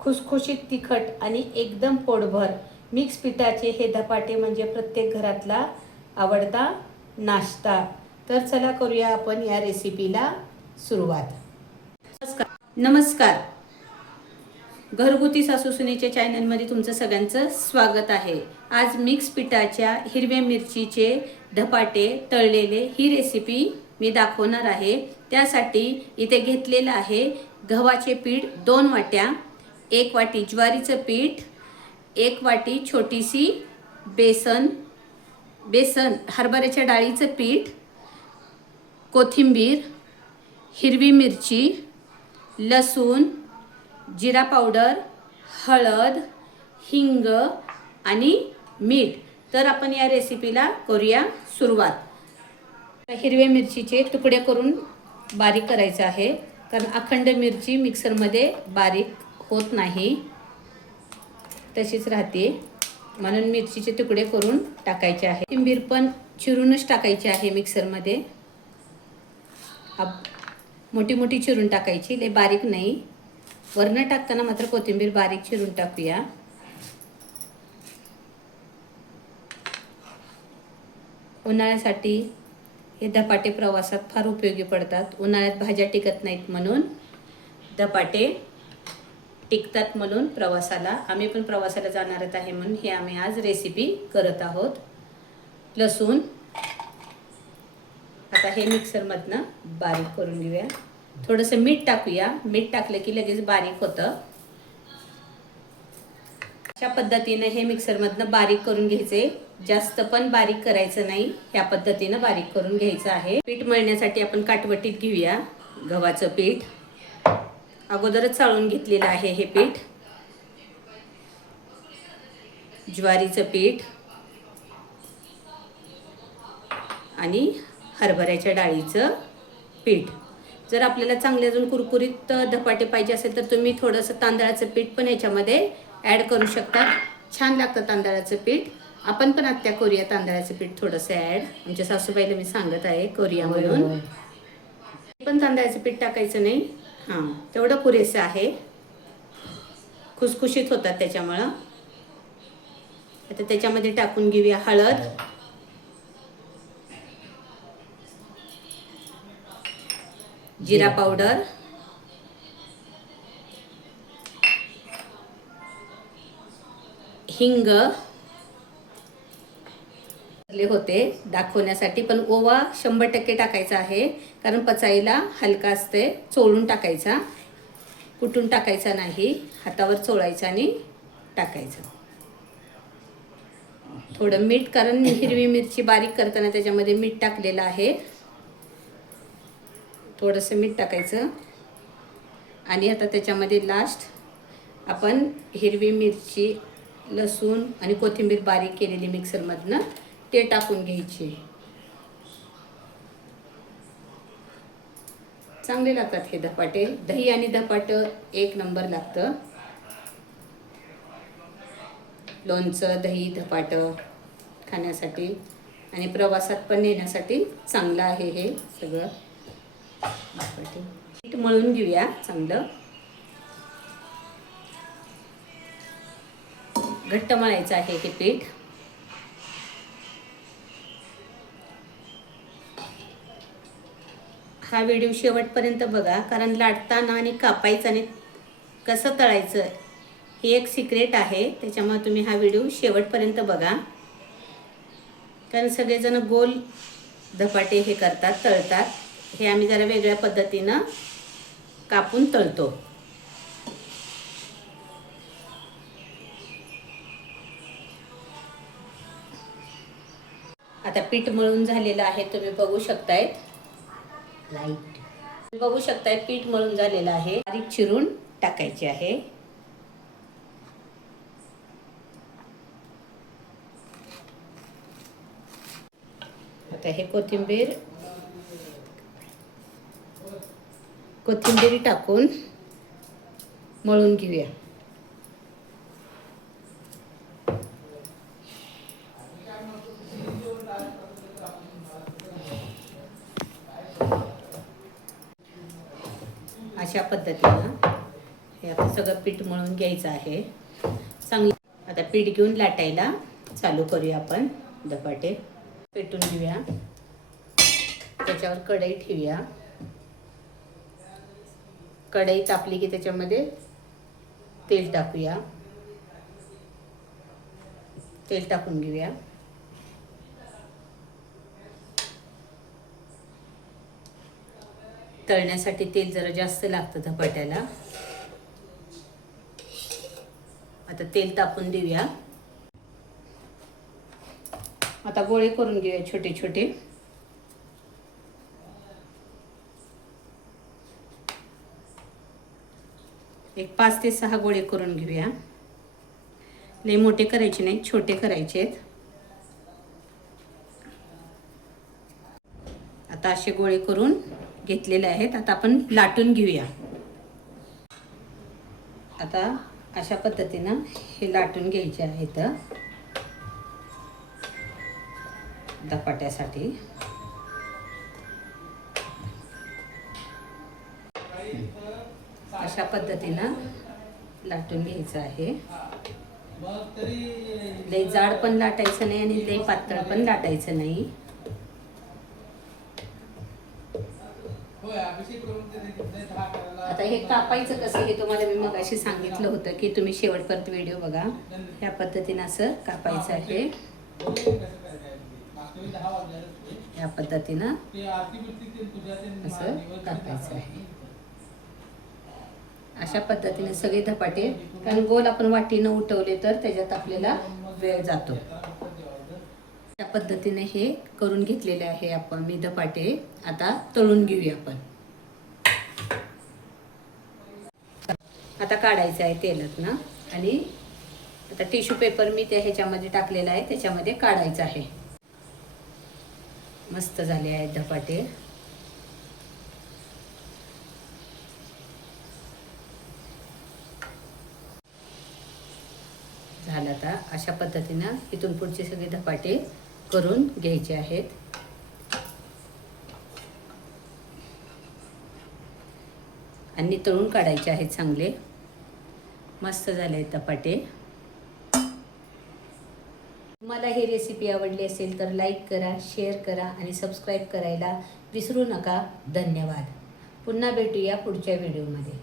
खुसखुशीत तिखट आणि एकदम पोटभर मिक्स पिठाचे हे धपाटे म्हणजे प्रत्येक घरातला आवडता नाश्ता। तर चला करूया आपण या रेसिपीला सुरुवात। नमस्कार, घरगुती सासूसुनेच्या चॅनलमध्ये तुमचं सगळ्यांचं स्वागत आहे। आज मिक्स पिठाच्या हिरव्या मिरचीचे धपाटे तळलेले ही रेसिपी मी दाखवणार आहे। त्यासाठी इथे घेतलेलं आहे गव्हाचे पीठ 2 वाट्या, 1 वाटी ज्वारीचं पीठ, 1 वाटी छोटीशी बेसन हरभऱ्याच्या डाळीचं पीठ, कोथिंबीर, हिरवी मिरची, लसूण, जिरा पावडर, हळद, हिंग आणि मीठ। तर आपण या रेसिपीला करूया सुरुवात। हिरव्या मिरचीचे तुकडे करून बारीक करायचे आहे, कारण अखंड मिरची मिक्सरमध्ये बारीक होत नाही, तशीच राहते, म्हणून मिरचीचे तुकडे करून टाकायचे आहे। कोथिंबीर पण चिरूनच टाकायची आहे मिक्सरमध्ये, मोठी मोठी चिरून टाकायची, लय बारीक नाही। वरनं टाकताना मात्र कोथिंबीर बारीक चिरून टाकूया। उन्हाळ्यासाठी हे धपाटे प्रवासात फार उपयोगी पडतात। उन्हाळ्यात भाज्या टिकत नाहीत म्हणून धपाटे टिकतात, म्हणून प्रवासाला आम्ही पण प्रवासाला जाणारच आहे म्हणून हे आम्ही आज रेसिपी करत आहोत। लसूण आता हे मिक्सरमधनं बारीक करून घेऊया। थोडंसं मीठ टाकूया, मीठ टाकलं की लगेच बारीक होतं। अशा पद्धतीने हे मिक्सरमधनं बारीक करून घ्यायचे, जास्त पण बारीक करायचं नाही, या पद्धतीनं बारीक करून घ्यायचं आहे। पीठ मळण्यासाठी आपण काटवटीत घेऊया गव्हाचं पीठ। अगोदरच चाळून घेतलेलं आहे हे पीठ। ज्वारीचं पीठ आणि हरभऱ्याच्या डाळीचं पीठ। जर आपल्याला चांगले अजून कुरकुरीत धपाटे पाहिजे असेल तर तुम्ही थोडंसं तांदळाचं पीठ पण याच्यामध्ये ॲड करू शकता, छान लागतं तांदळाचं पीठ। आपण पण आत्या करूया तांदळाचं पीठ थोडंसं ॲड, आमच्या सासूबाईला मी सांगत आहे करूया म्हणून। पण तांदळाचं पीठ टाकायचं नाही, हां तेवढं पुरेसं आहे, खुसखुशीत होतात त्याच्यामुळं। आता त्याच्यामध्ये टाकून घेऊया हळद, जिरा पावडर, हिंग होते दाखवण्यासाठी, पण ओवा 100% टाकायचा आहे, कारण पचायला हलका असते। चोळून टाकायचा, कुटून टाकायचा नाही, हातावर चोळायचा आणि टाकायचं। थोडं मीठ, कारण हिरवी मिरची बारीक करताना त्याच्यामध्ये मीठ टाकलेलं आहे, थोडंसं मीठ टाकायचं। आणि आता त्याच्यामध्ये लास्ट आपण हिरवी मिरची, लसूण आणि कोथिंबीर बारीक केलेली मिक्सरमधनं ते टाकून घ्यायची। चांगले लागतात हे धपाटे, दही आणि धपाट एक नंबर लागतं। लोणचं, दही, धपाट खाण्यासाठी आणि प्रवासात पण नेण्यासाठी चांगलं आहे हे सगळं धपाटे। पीठ मळून घेऊया चांगलं, घट्ट मळायचं आहे हे पीठ। हा व्हिडिओ शेवटपर्यंत बघा, कारण लाटताना आणि कापायचं आणि कसं तळायचं हे एक सिक्रेट आहे, त्याच्यामुळे तुम्ही हा व्हिडिओ शेवटपर्यंत बघा, कारण सगळेजण गोल धपाटे हे करतात, तळतात, हे आम्ही जरा वेगळ्या पद्धतीनं कापून तळतो। आता पीठ मळून झालेलं आहे, तुम्ही बघू शकताय, पीठ मळून झालेलं आहे, बारीक चिरून टाकायचे आहे। आता हे कोथिंबीर टाकून मळून घेऊया। अशा पद्धतीनं हे आता सगळं पीठ मळून घ्यायचं आहे चांगलं। आता पीठ घेऊन लाटायला चालू करूया आपण धपाटे। पेटून घेऊया, त्याच्यावर कढई ठेवूया। कढई तापली की त्याच्यामध्ये तेल टाकूया, तेल टाकून घेऊया। तळण्यासाठी तेल जरा जास्त लागतं धपाट्याला। आता तेल तापून देऊया। आता गोळे करून घेऊया छोटे छोटे। एक 5 ते 6 गोळे करून घेऊया। लय मोठे करायचे नाही, छोटे करायचे आहेत। आता असे गोळे करून घेतलेले आहेत। आता आपण लाटून घेऊया। आता अशा पद्धतीनं हे लाटून घ्यायचे आहेत धपाट्यासाठी। अशा पद्धतीनं लाटून घ्यायचं आहे। लय जाड पण लाटायचं नाही आणि लय पातळ पण लाटायचं नाही। आता हे कापायचं कसं हे तुम्हाला मी मगाशी सांगितलं होतं की तुम्ही शेवटपर्यंत व्हिडिओ बघा। ह्या पद्धतीनं असं कापायचं आहे, या पद्धतीनं असं कापायचं आहे। अशा पद्धतीने सगळे धपाटे, कारण गोल आपण वाटीनं उठवले तर त्याच्यात आपल्याला वेळ जातो। त्या पद्धतीने हे करून घेतलेले आहे आपण मी धपाटे। आता तळून घेऊया आपण। आता काढायचं आहे तेलातनं आणि आता टिश्यू पेपर मी त्या ह्याच्यामध्ये टाकलेला आहे, त्याच्यामध्ये काढायचं आहे। मस्त झाले आहेत धपाटे। झालं। आता अशा पद्धतीनं इथून पुढचे सगळे धपाटे करून घ्यायचे आहेत। आणि तळून काढायचे आहेत चांगले। मस्त झाले आहेत धपाटे। तुम्हाला ही रेसिपी आवडली असेल तर लाईक करा, शेअर करा आणि सबस्क्राईब करायला विसरू नका। धन्यवाद। पुन्हा भेटूया पुढच्या व्हिडिओमध्ये।